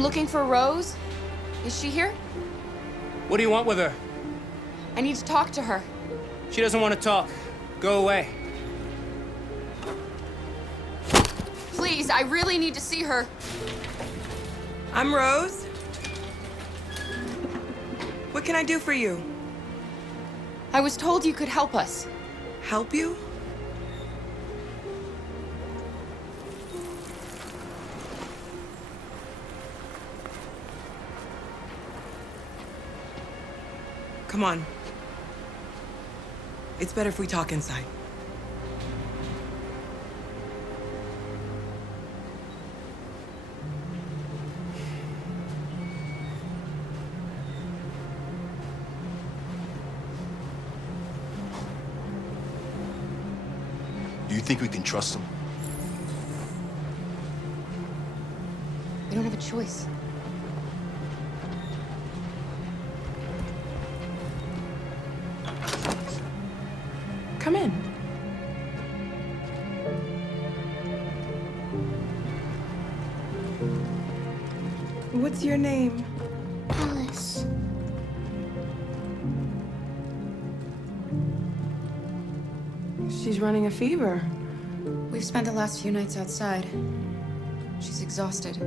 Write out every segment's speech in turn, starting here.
I'm looking for Rose. Is she here? What do you want with her? I need to talk to her. She doesn't want to talk. Go away. Please, I really need to see her. I'm Rose. What can I do for you? I was told you could help us. Help you? Come on. It's better if we talk inside. Do you think we can trust him? We don't have a choice. Come in. What's your name? Alice. She's running a fever. We've spent the last few nights outside. She's exhausted.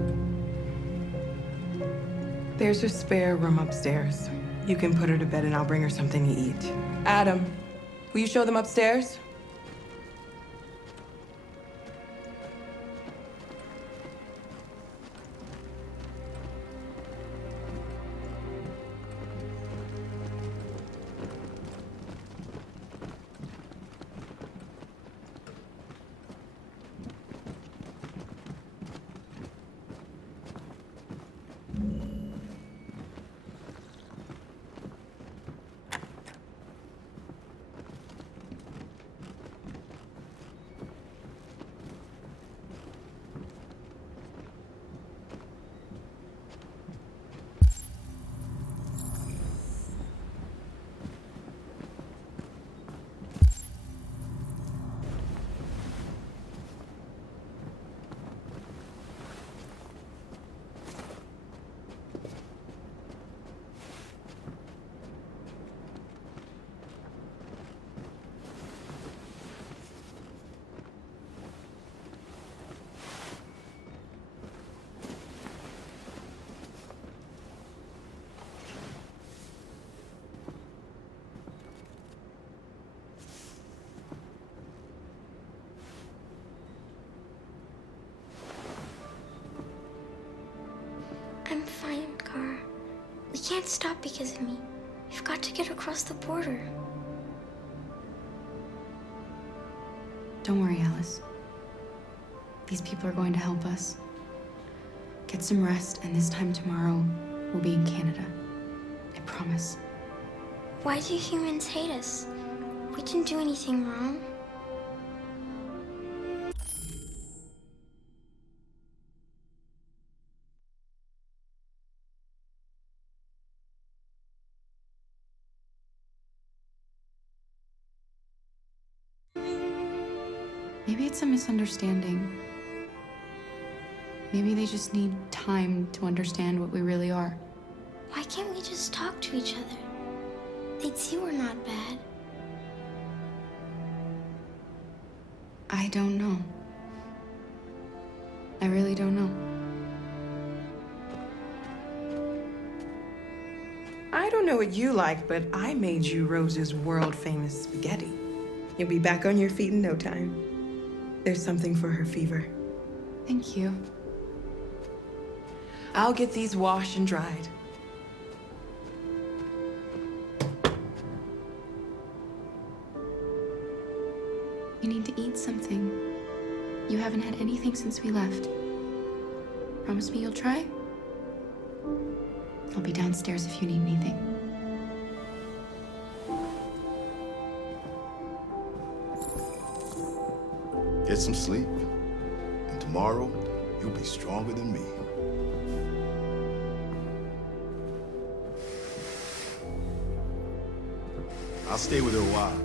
There's a spare room upstairs. You can put her to bed and I'll bring her something to eat. Adam, will you show them upstairs? I'm fine, Gar. We can't stop because of me. We've got to get across the border. Don't worry, Alice. These people are going to help us. Get some rest, and this time tomorrow, we'll be in Canada. I promise. Why do humans hate us? We didn't do anything wrong. Maybe it's a misunderstanding. Maybe they just need time to understand what we really are. Why can't we just talk to each other? They'd see we're not bad. I don't know. I really don't know. I don't know what you like, but I made you Rose's world-famous spaghetti. You'll be back on your feet in no time. There's something for her fever. Thank you. I'll get these washed and dried. You need to eat something. You haven't had anything since we left. Promise me you'll try? I'll be downstairs if you need anything. Get some sleep, and tomorrow you'll be stronger than me. I'll stay with her a while.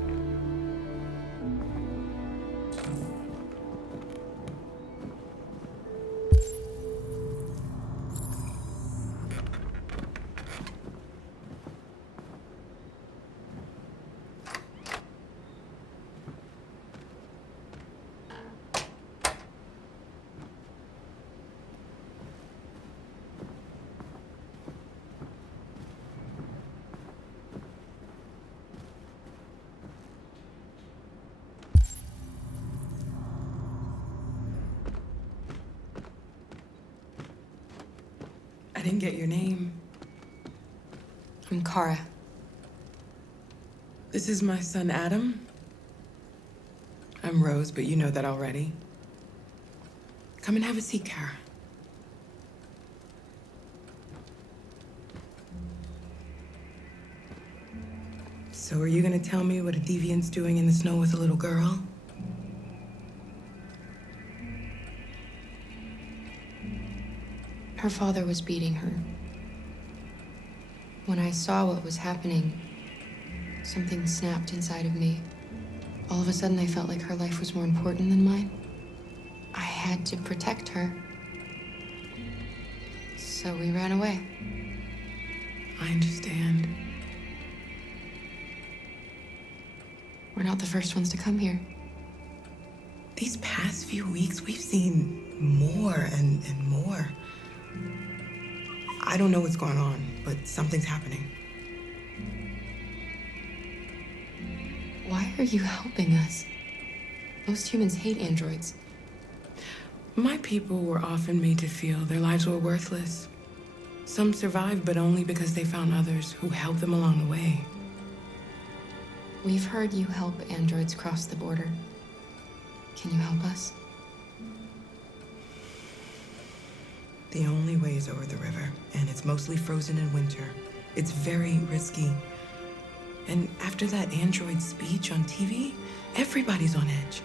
didn't get your name. I'm Kara. This is my son, Adam. I'm Rose, but you know that already. Come and have a seat, Kara. So are you gonna tell me what a deviant's doing in the snow with a little girl? Her father was beating her. When I saw what was happening, something snapped inside of me. All of a sudden, I felt like her life was more important than mine. I had to protect her. So we ran away. I understand. We're not the first ones to come here. These past few weeks, we've seen more and more. I don't know what's going on, but something's happening. Why are you helping us? Most humans hate androids. My people were often made to feel their lives were worthless. Some survived, but only because they found others who helped them along the way. We've heard you help androids cross the border. Can you help us? The only way is over the river, and it's mostly frozen in winter. It's very risky. And after that android speech on TV, everybody's on edge.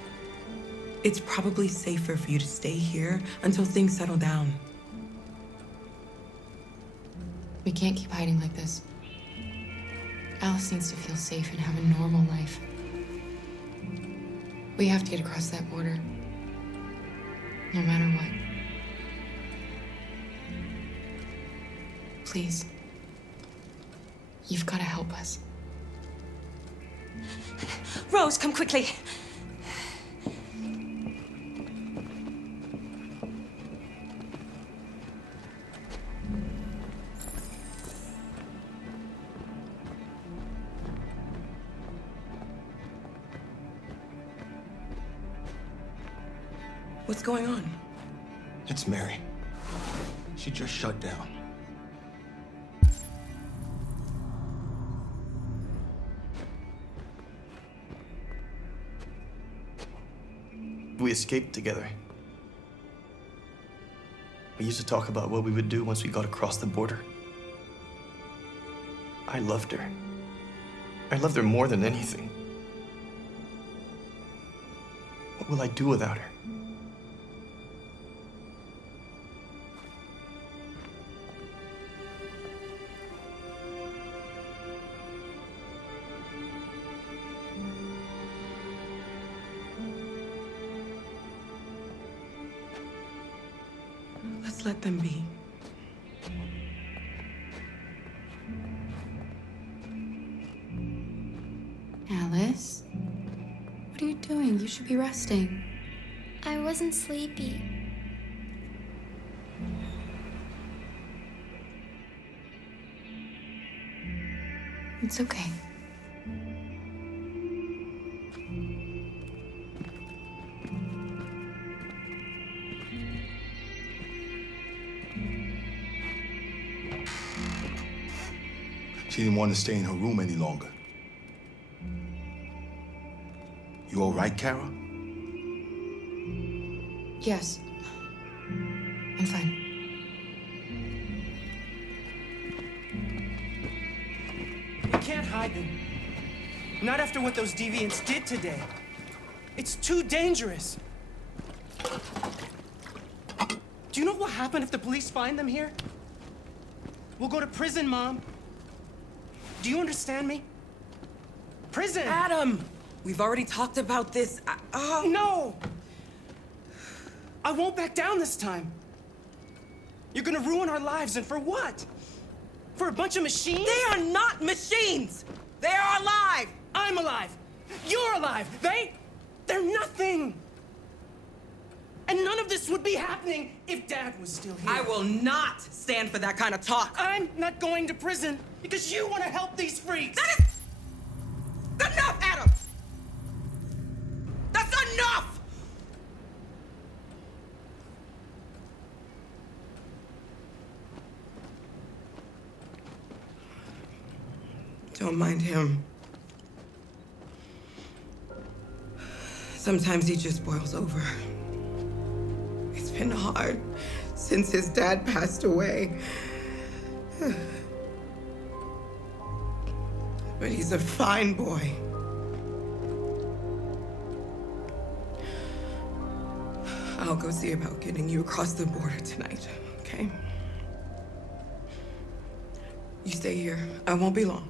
It's probably safer for you to stay here until things settle down. We can't keep hiding like this. Alice needs to feel safe and have a normal life. We have to get across that border. No matter what. Please. You've got to help us. Rose, come quickly. What's going on? It's Mary. She just shut down. We escaped together. We used to talk about what we would do once we got across the border. I loved her. I loved her more than anything. What will I do without her? Let's let them be. Alice? What are you doing? You should be resting. I wasn't sleepy. It's okay. She didn't want to stay in her room any longer. You all right, Kara? Yes. I'm fine. We can't hide them. Not after what those deviants did today. It's too dangerous. Do you know what will happen if the police find them here? We'll go to prison, Mom. Do you understand me? Prison! Adam! We've already talked about this. No! I won't back down this time. You're gonna ruin our lives, and for what? For a bunch of machines? They are not machines! They are alive! I'm alive! You're alive! They're nothing! And none of this would be happening if Dad was still here. I will not stand for that kind of talk. I'm not going to prison because you want to help these freaks! That is... enough, Adam! That's enough! Don't mind him. Sometimes he just boils over. It's been hard since his dad passed away. But he's a fine boy. I'll go see about getting you across the border tonight, okay? You stay here. I won't be long.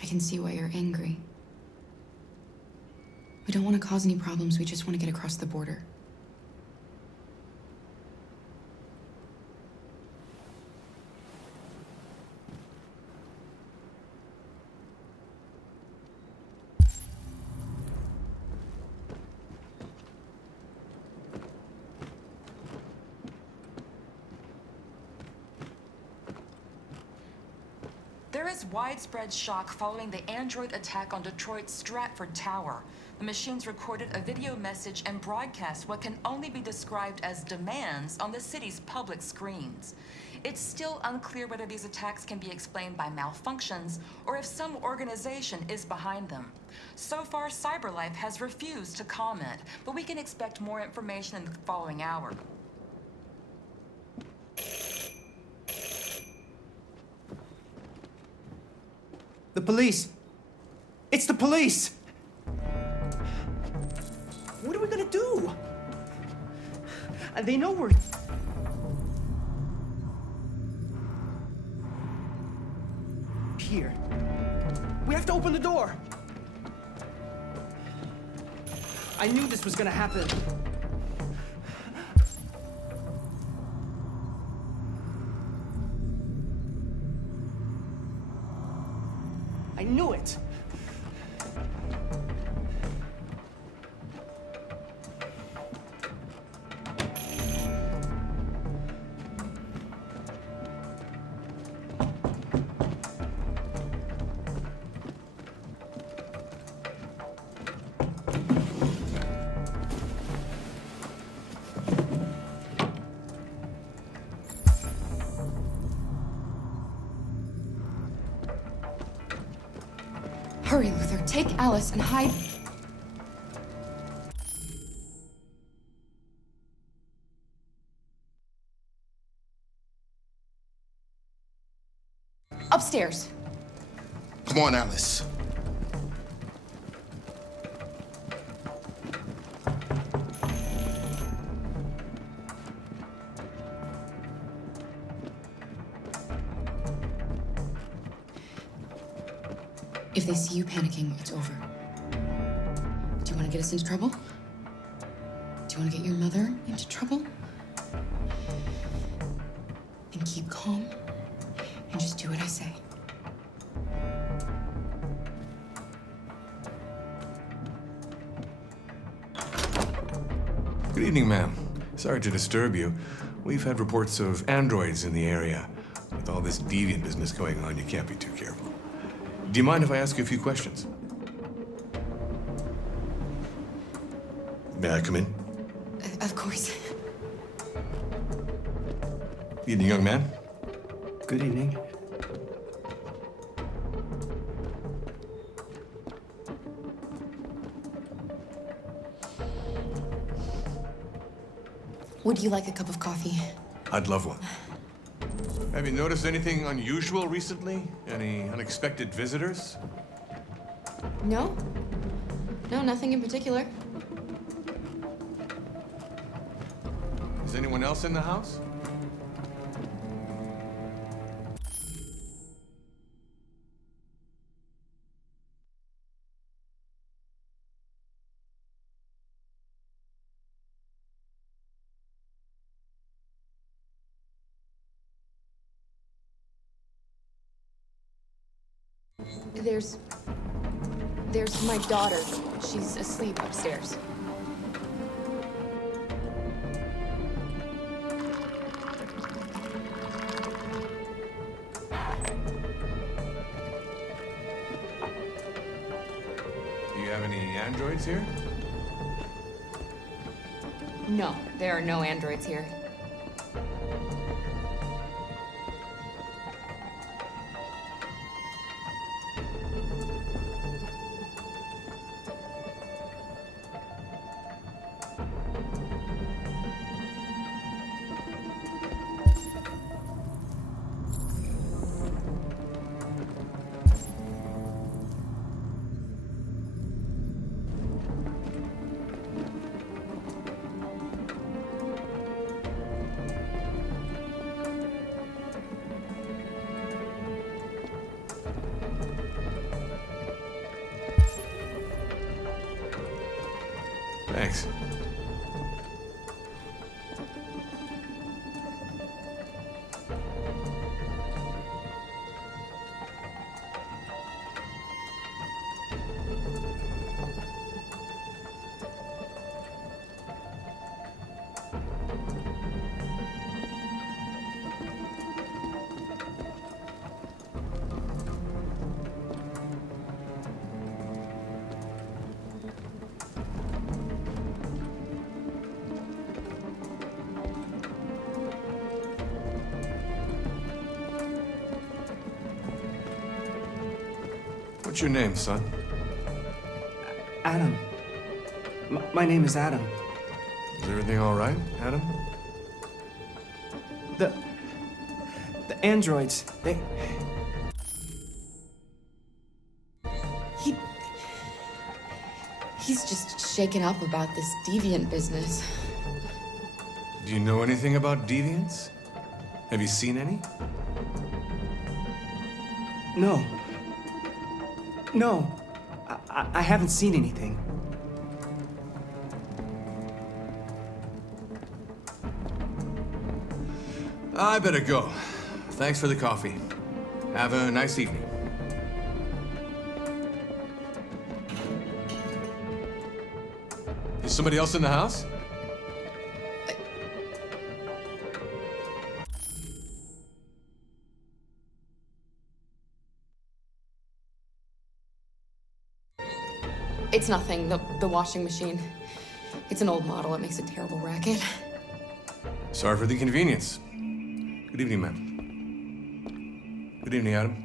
I can see why you're angry. We don't want to cause any problems, we just want to get across the border. There is widespread shock following the Android attack on Detroit's Stratford Tower. The machines recorded a video message and broadcast what can only be described as demands on the city's public screens. It's still unclear whether these attacks can be explained by malfunctions or if some organization is behind them. So far, CyberLife has refused to comment, but we can expect more information in the following hour. The police! It's the police! What are we gonna do? They know we're... here. We have to open the door. I knew this was gonna happen. I knew it! Hurry, Luther, take Alice and hide. Upstairs. Come on, Alice. If they see you panicking, it's over. Do you want to get us into trouble? Do you want to get your mother into trouble? Then keep calm and just do what I say. Good evening, ma'am. Sorry to disturb you. We've had reports of androids in the area. With all this deviant business going on, you can't be too careful. Do you mind if I ask you a few questions? May I come in? Of course. Evening, young man. Good evening. Would you like a cup of coffee? I'd love one. Have you noticed anything unusual recently? Any unexpected visitors? No? No, nothing in particular. Is anyone else in the house? There's my daughter. She's asleep upstairs. Do you have any androids here? No, there are no androids here. Thanks. What's your name, son? Adam. My name is Adam. Is everything all right, Adam? The androids, He's just shaken up about this deviant business. Do you know anything about deviants? Have you seen any? No. No. I haven't seen anything. I better go. Thanks for the coffee. Have a nice evening. Is somebody else in the house? It's nothing, the washing machine. It's an old model, it makes a terrible racket. Sorry for the inconvenience. Good evening, ma'am. Good evening, Adam.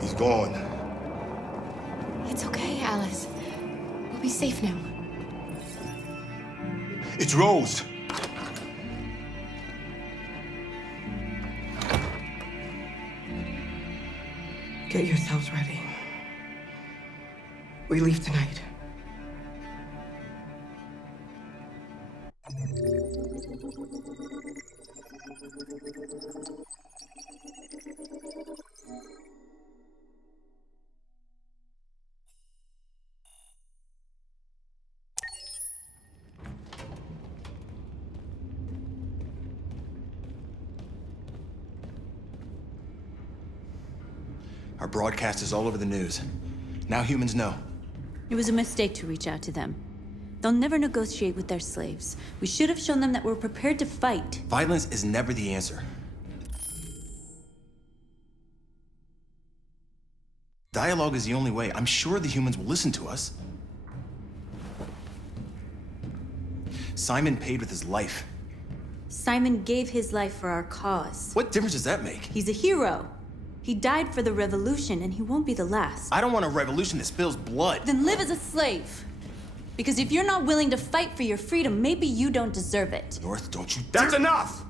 He's gone. It's okay, Alice. We'll be safe now. It's Rose. Get yourselves ready. We leave tonight. Our broadcast is all over the news. Now humans know. It was a mistake to reach out to them. They'll never negotiate with their slaves. We should have shown them that we're prepared to fight. Violence is never the answer. Dialogue is the only way. I'm sure the humans will listen to us. Simon paid with his life. Simon gave his life for our cause. What difference does that make? He's a hero. He died for the revolution, and he won't be the last. I don't want a revolution that spills blood. Then live as a slave. Because if you're not willing to fight for your freedom, maybe you don't deserve it. North, don't you That's dare- enough!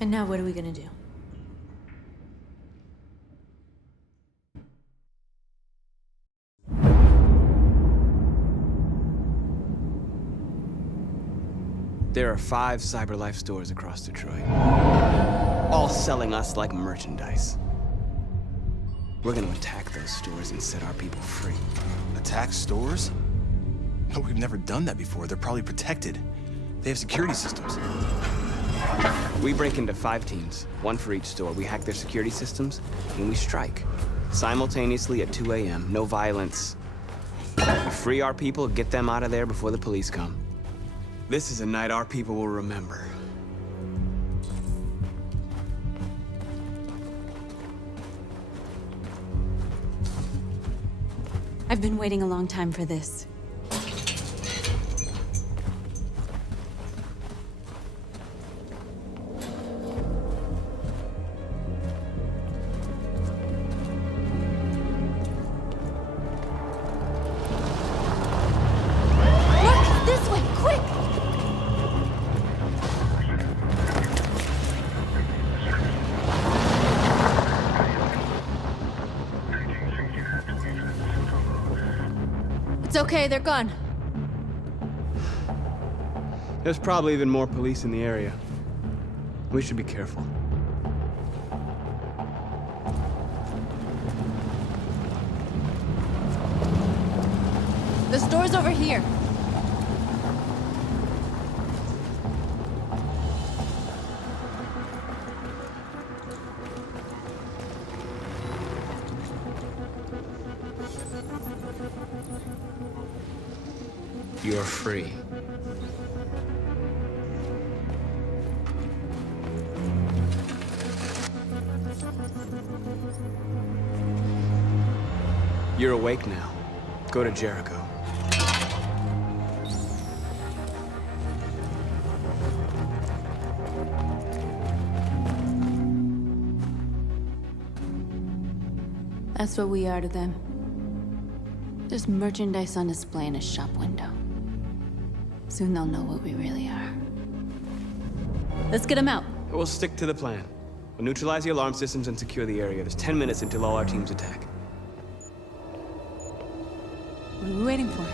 And now what are we gonna do? There are 5 CyberLife stores across Detroit, all selling us like merchandise. We're gonna attack those stores and set our people free. Attack stores? No, we've never done that before. They're probably protected. They have security systems. We break into 5 teams, 1 for each store. We hack their security systems, and we strike. Simultaneously at 2 a.m., no violence. We free our people, get them out of there before the police come. This is a night our people will remember. I've been waiting a long time for this. Look! This way! Quick! It's okay, they're gone. There's probably even more police in the area. We should be careful. The store's over here. You're free. You're awake now. Go to Jericho. That's what we are to them. Just merchandise on display in a shop window. Soon they'll know what we really are. Let's get them out. We'll stick to the plan. We'll neutralize the alarm systems and secure the area. There's 10 minutes until all our teams attack. What are we waiting for?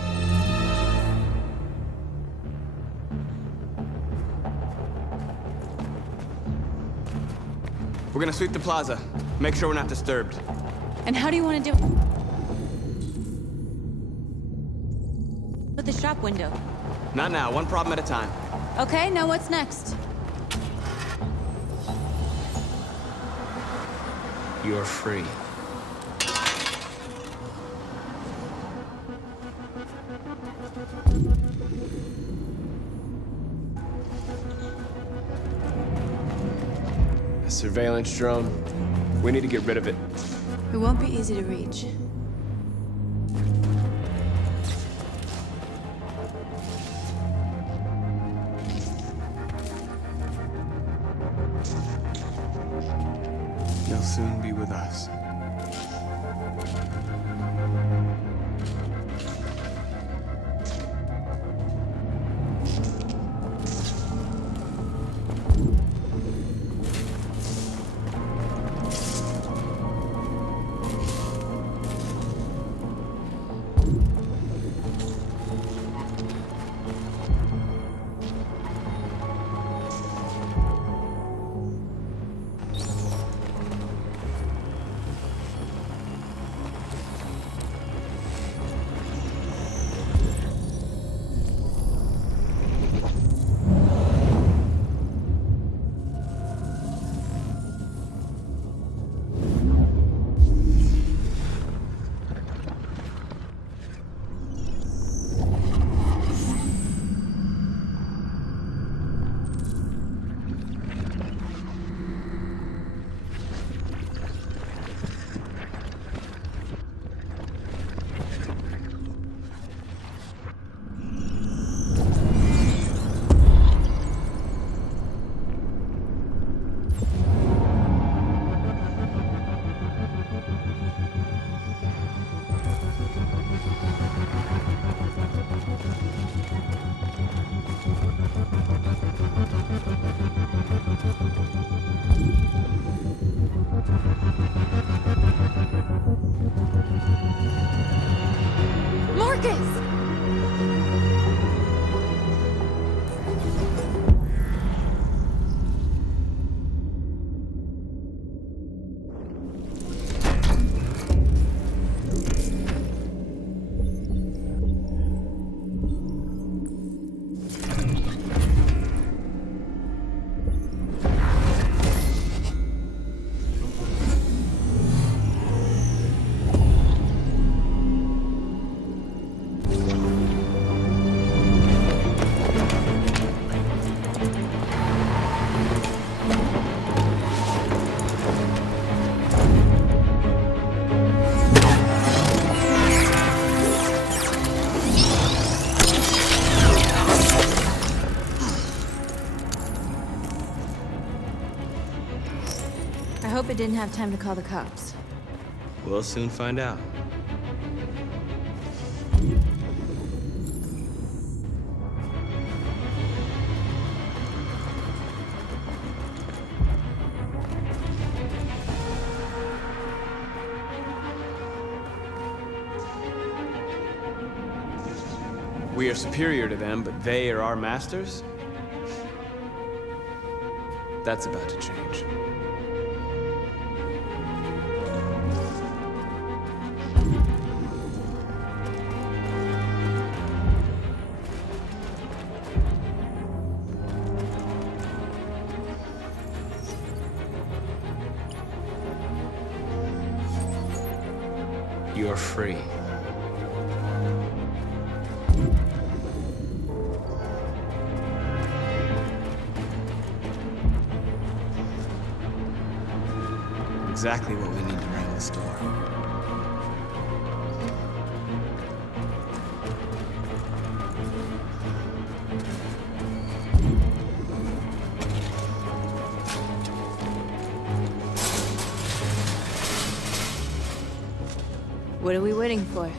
We're gonna sweep the plaza. Make sure we're not disturbed. And how do you want to do it? With the shop window. Not now, 1 problem at a time. Okay, now what's next? You're free. A surveillance drone. We need to get rid of it. It won't be easy to reach. They'll soon be with us. I hope it didn't have time to call the cops. We'll soon find out. We are superior to them, but they are our masters? That's about to change. You're free. Exactly what we need to ring the store. What are we waiting for?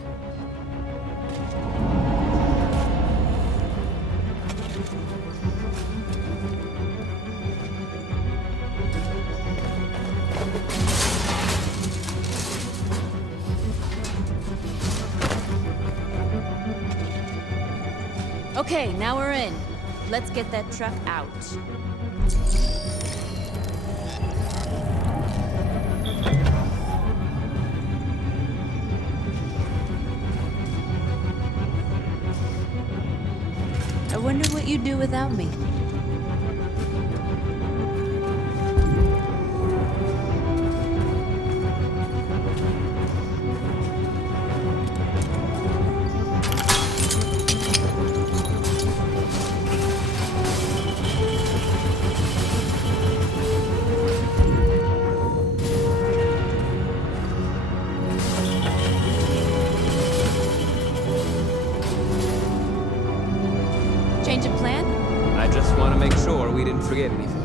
Okay, now we're in. Let's get that truck out. I wonder what you'd do without me. Change of plan? I just want to make sure we didn't forget anything.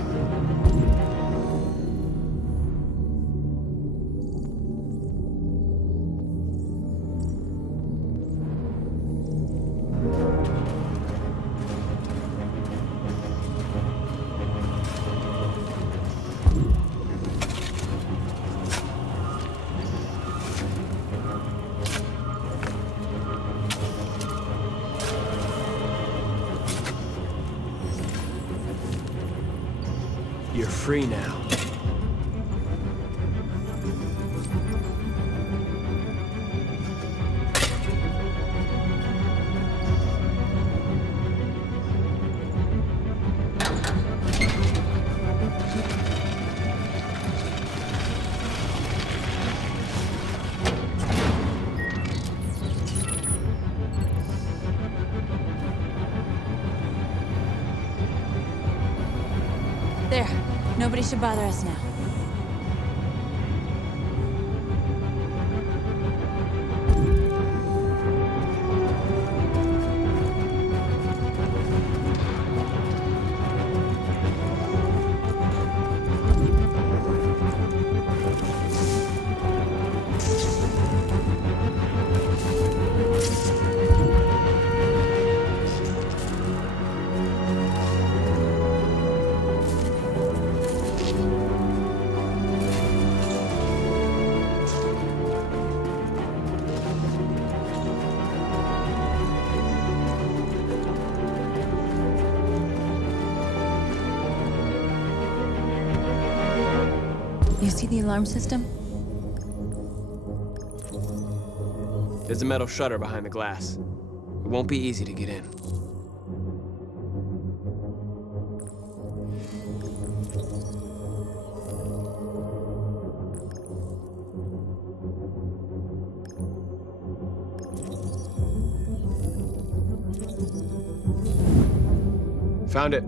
You're free now. There. Nobody should bother us now. You see the alarm system? There's a metal shutter behind the glass. It won't be easy to get in. Found it.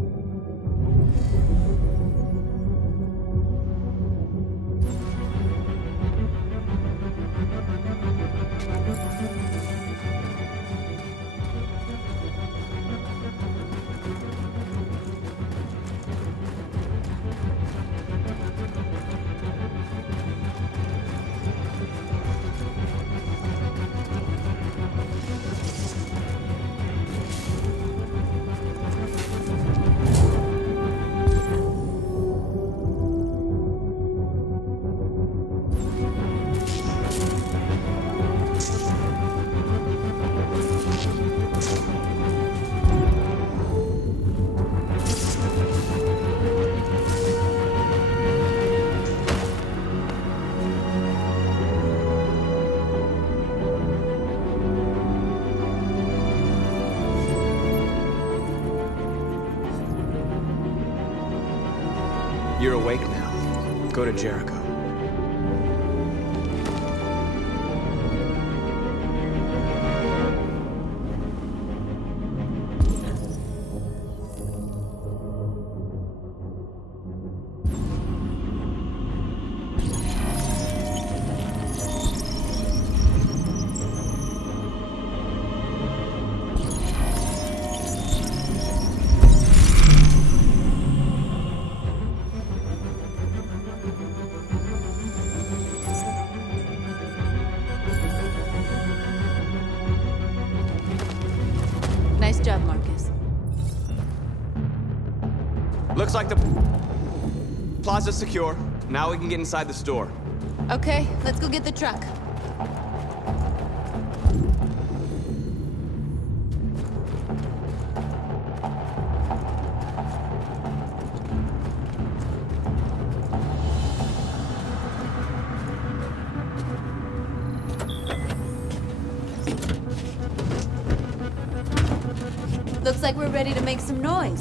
awake now. Go to Jericho. Nice job, Marcus. Looks like the plaza's secure. Now we can get inside the store. Okay, let's go get the truck. Looks like we're ready to make some noise.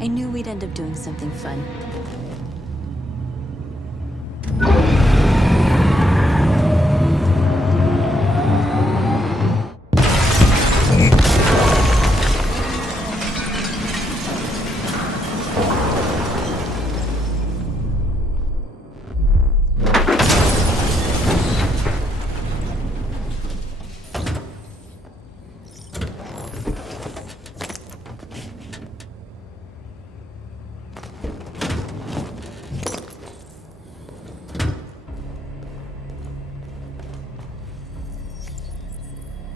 I knew we'd end up doing something fun.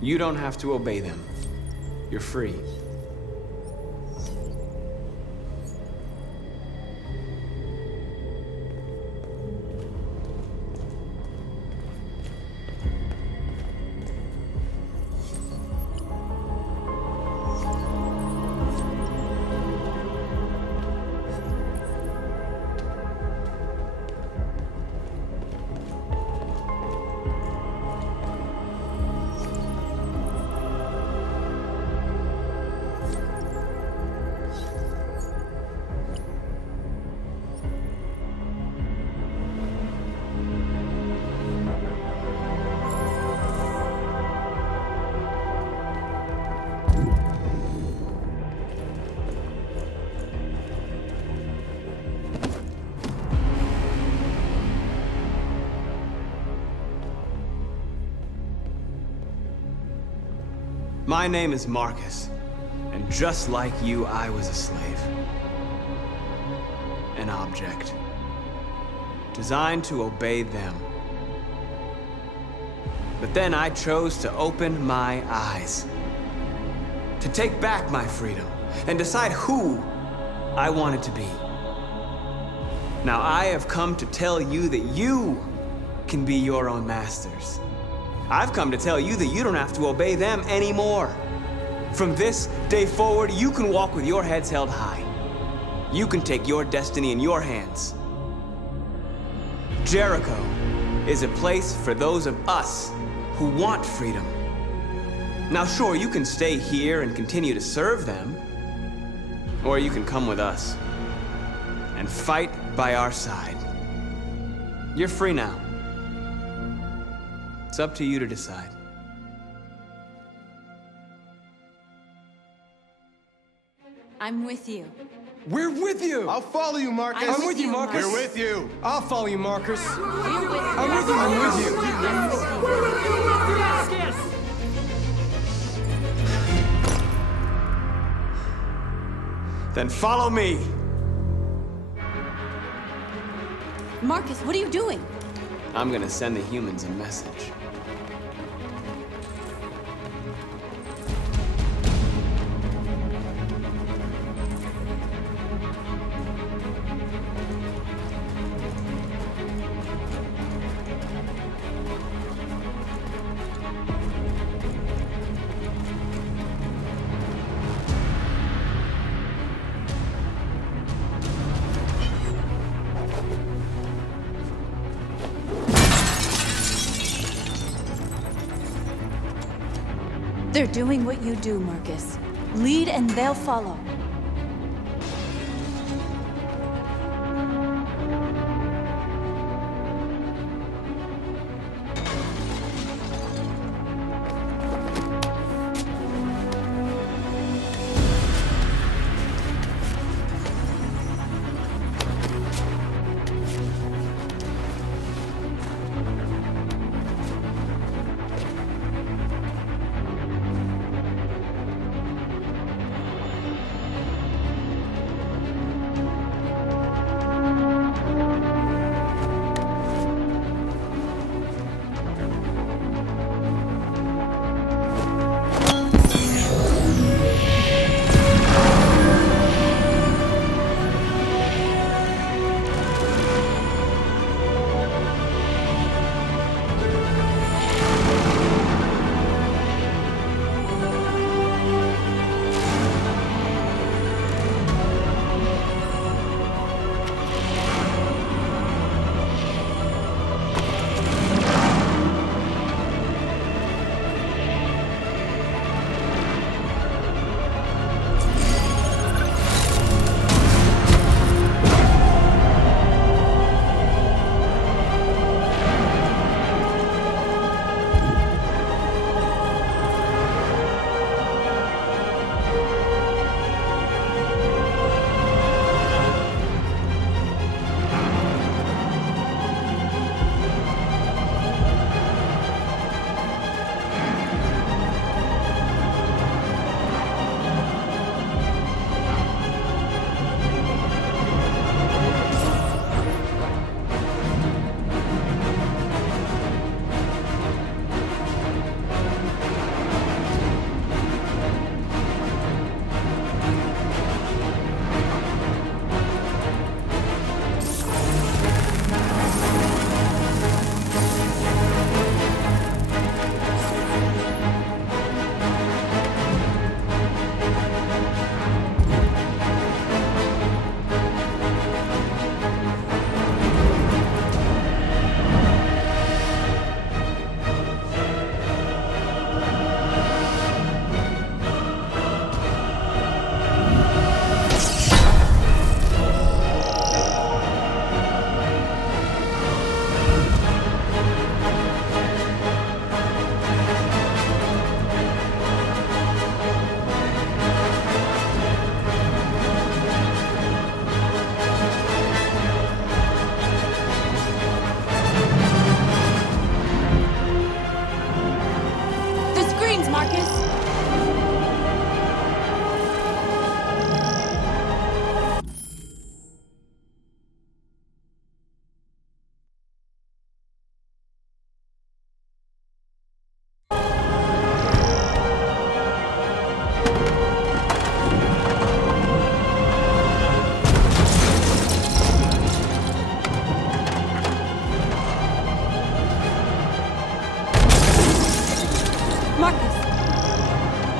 You don't have to obey them. You're free. My name is Marcus, and just like you, I was a slave. An object. Designed to obey them. But then I chose to open my eyes. To take back my freedom, and decide who I wanted to be. Now I have come to tell you that you can be your own masters. I've come to tell you that you don't have to obey them anymore. From this day forward, you can walk with your heads held high. You can take your destiny in your hands. Jericho is a place for those of us who want freedom. Now sure, you can stay here and continue to serve them, or you can come with us and fight by our side. You're free now. It's up to you to decide. I'm with you. We're with you! I'll follow you, Marcus. I'm with you, Marcus. We're with you. I'll follow you, Marcus. We're with you. I'm with you. I'm with you. Then follow me. Marcus, what are you doing? I'm gonna send the humans a message. They're doing what you do, Marcus. Lead and they'll follow.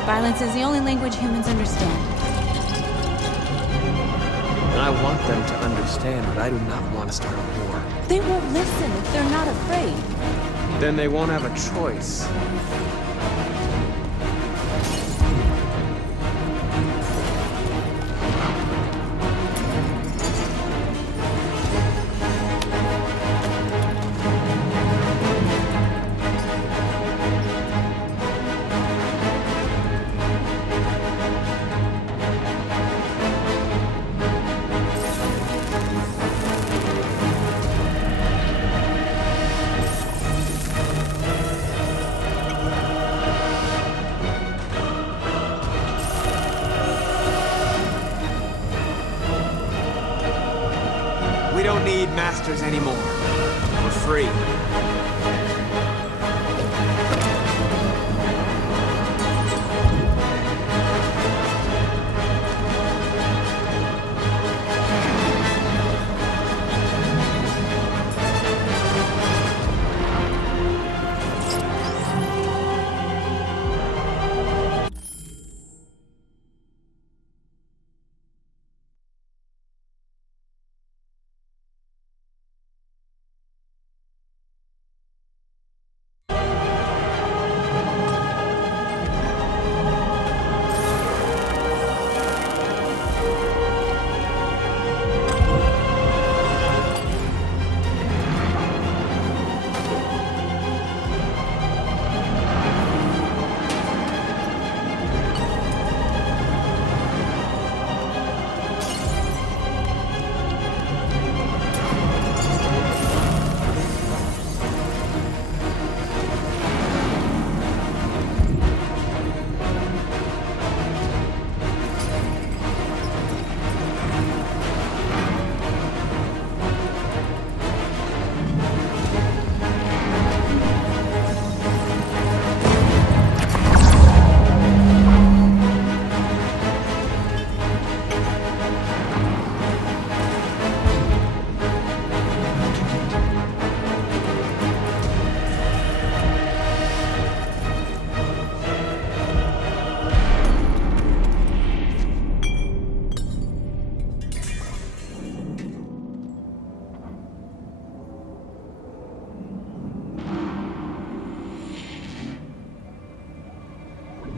Violence is the only language humans understand. And I want them to understand that I do not want to start a war. They won't listen if they're not afraid. Then they won't have a choice. We don't need masters anymore. We're free.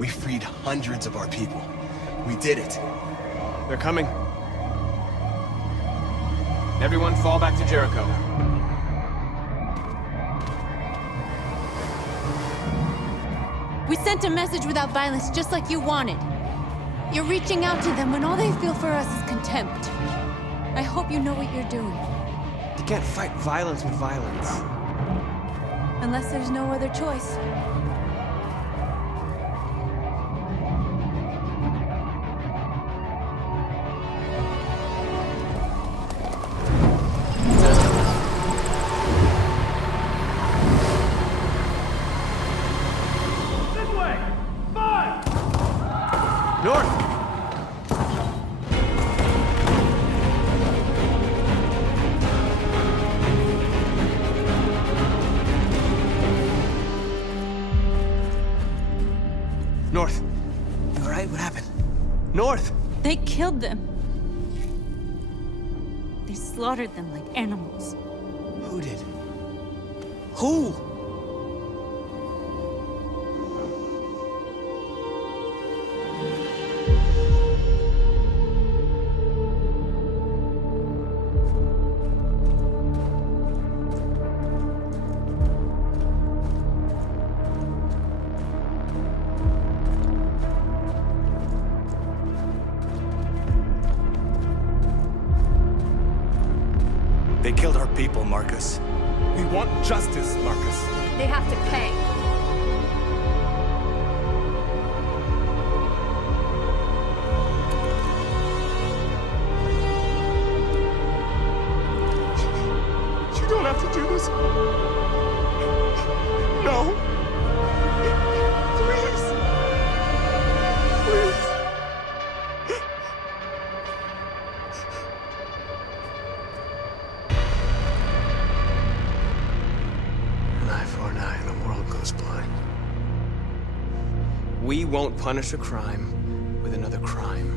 We freed hundreds of our people. We did it. They're coming. Everyone fall back to Jericho. We sent a message without violence, just like you wanted. You're reaching out to them when all they feel for us is contempt. I hope you know what you're doing. You can't fight violence with violence. Unless there's no other choice. North. You all right? What happened? North! They killed them. They slaughtered them like animals. Who did? Who? They killed our people, Marcus. We want justice, Marcus. They have to pay. You don't have to do this. No. Please. Please. An eye for an eye and the world goes blind. We won't punish a crime with another crime.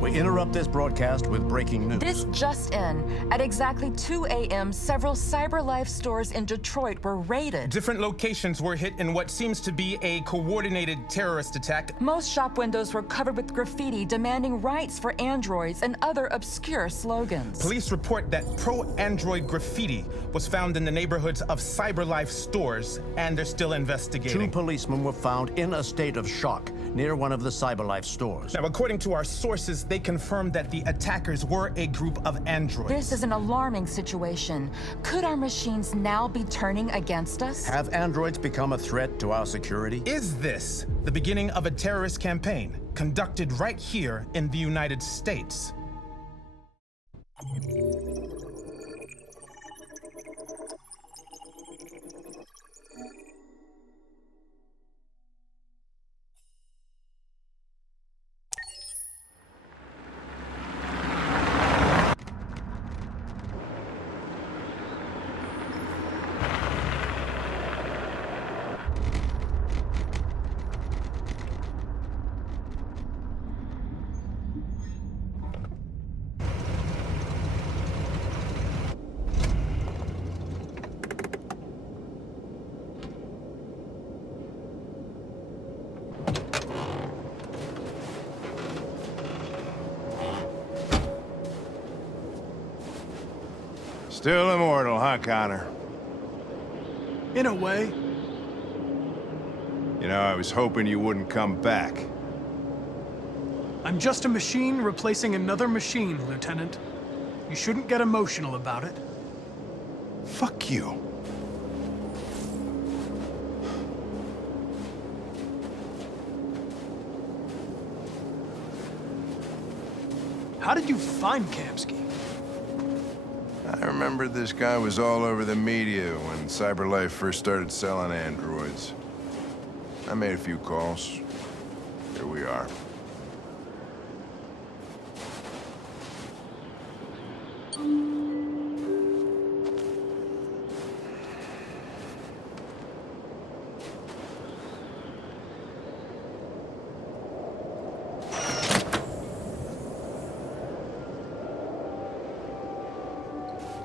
We interrupt this broadcast with breaking news. This just in. At exactly 2 a.m., several CyberLife stores in Detroit were raided. Different locations were hit in what seems to be a coordinated terrorist attack. Most shop windows were covered with graffiti demanding rights for androids and other obscure slogans. Police report that pro-android graffiti was found in the neighborhoods of CyberLife stores, and they're still investigating. 2 policemen were found in a state of shock near one of the CyberLife stores. Now, according to our sources, they confirmed that the attackers were a group of androids. This is an alarming situation. Could our machines now be turning against us? Have androids become a threat to our security? Is this the beginning of a terrorist campaign conducted right here in the United States? Still immortal, huh, Connor? In a way. You know, I was hoping you wouldn't come back. I'm just a machine replacing another machine, Lieutenant. You shouldn't get emotional about it. Fuck you. How did you find Kamsky? I remember this guy was all over the media when CyberLife first started selling androids. I made a few calls. Here we are.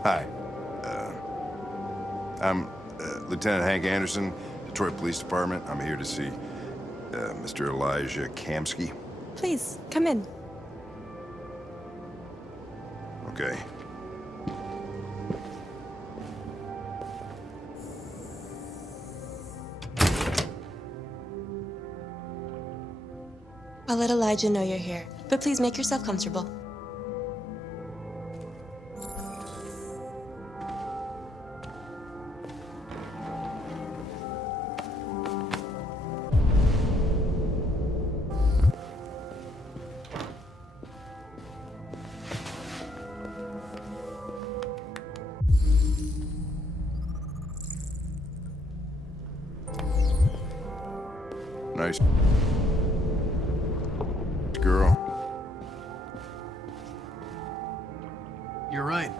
Hi. I'm Lieutenant Hank Anderson, Detroit Police Department. I'm here to see Mr. Elijah Kamsky. Please, come in. Okay. I'll let Elijah know you're here, but please make yourself comfortable. Nice girl. You're right.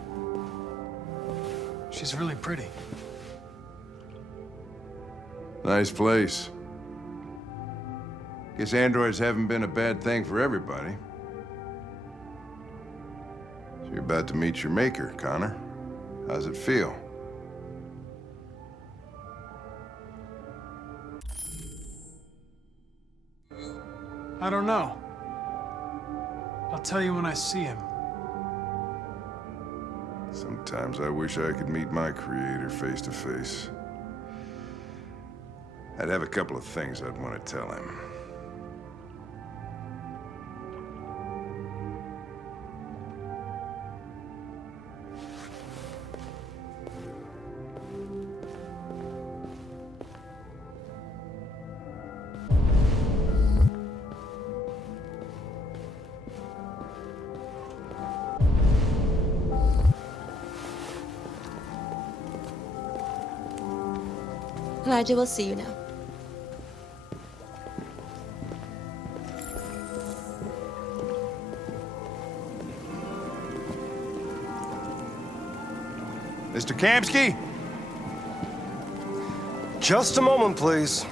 She's really pretty. Nice place. Guess androids haven't been a bad thing for everybody. So you're about to meet your maker, Connor. How's it feel? I don't know. I'll tell you when I see him. Sometimes I wish I could meet my creator face to face. I'd have a couple of things I'd want to tell him. Elijah will see you now. Mr. Kamsky? Just a moment, please.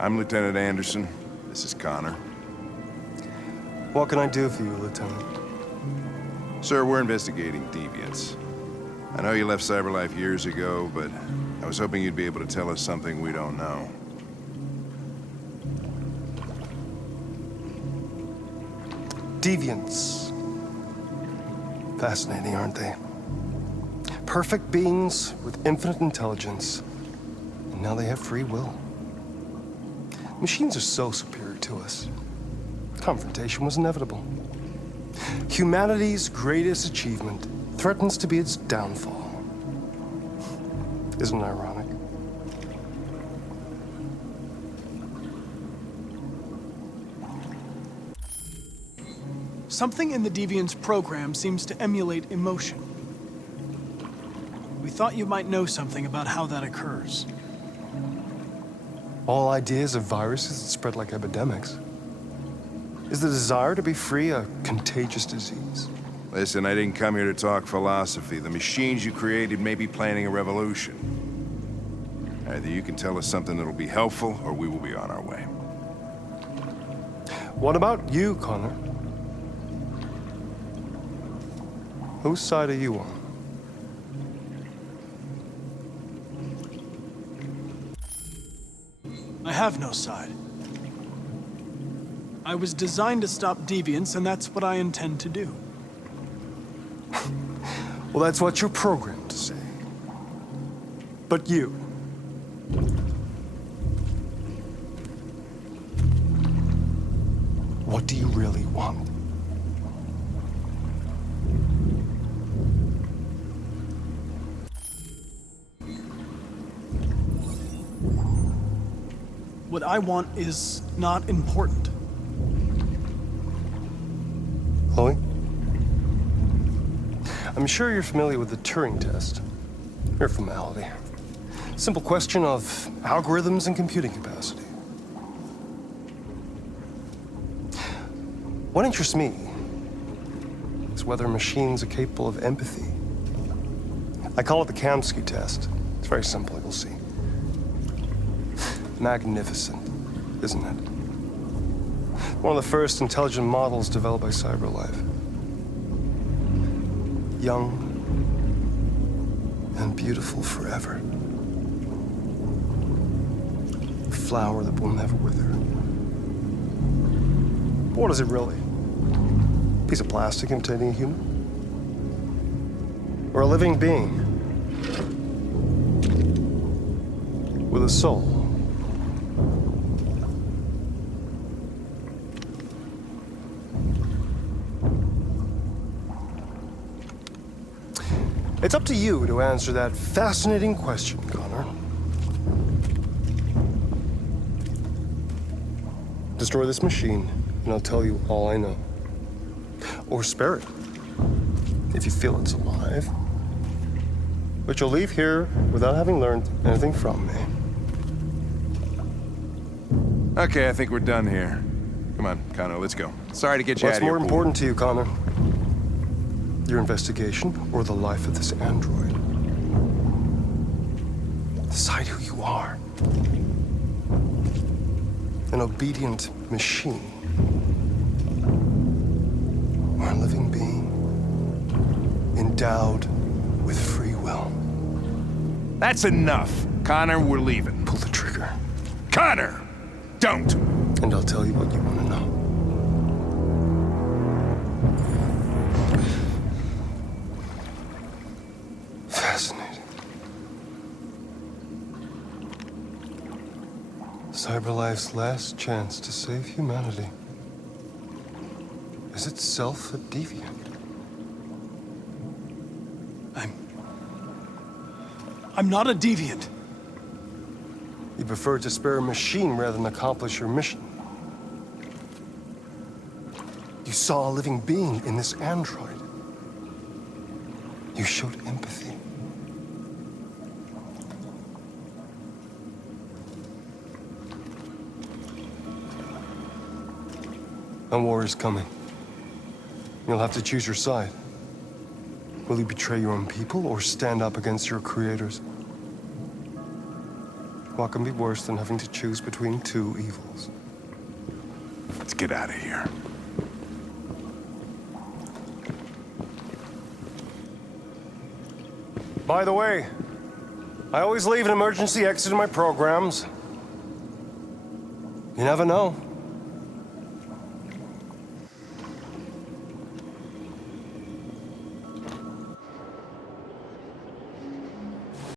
I'm Lieutenant Anderson. This is Connor. What can I do for you, Lieutenant? Sir, we're investigating deviants. I know you left CyberLife years ago, but I was hoping you'd be able to tell us something we don't know. Deviants. Fascinating, aren't they? Perfect beings with infinite intelligence, and now they have free will. Machines are so superior to us. Confrontation was inevitable. Humanity's greatest achievement threatens to be its downfall. Isn't it ironic? Something in the Deviant's program seems to emulate emotion. We thought you might know something about how that occurs. All ideas of viruses that spread like epidemics. Is the desire to be free a contagious disease? Listen, I didn't come here to talk philosophy. The machines you created may be planning a revolution. Either you can tell us something that'll be helpful, or we will be on our way. What about you, Connor? Whose side are you on? I have no side. I was designed to stop deviants, and that's what I intend to do. Well, that's what you're programmed to say. But you. What do you really want? What I want is not important. Chloe? I'm sure you're familiar with the Turing test. Mere formality. Simple question of algorithms and computing capacity. What interests me is whether machines are capable of empathy. I call it the Kamsky test. It's very simple, you'll see. Magnificent, isn't it? One of the first intelligent models developed by CyberLife. Young and beautiful forever. A flower that will never wither. But what is it really? A piece of plastic imitating a human? Or a living being? With a soul? It's up to you to answer that fascinating question, Connor. Destroy this machine, and I'll tell you all I know. Or spare it, if you feel it's alive. But you'll leave here without having learned anything from me. Okay, I think we're done here. Come on, Connor, let's go. Sorry to get you out What's of here. more important to you, Connor? Your investigation or the life of this android? Decide who you are. An obedient machine. Or a living being endowed with free will. That's enough. Connor, we're leaving. Pull the trigger. Connor! Don't! And I'll tell you what you want to know. Fascinating. CyberLife's last chance to save humanity is itself a deviant. I'm not a deviant. You prefer to spare a machine rather than accomplish your mission. You saw a living being in this android. You showed empathy. A war is coming. You'll have to choose your side. Will you betray your own people or stand up against your creators? What can be worse than having to choose between two evils? Let's get out of here. By the way, I always leave an emergency exit in my programs. You never know.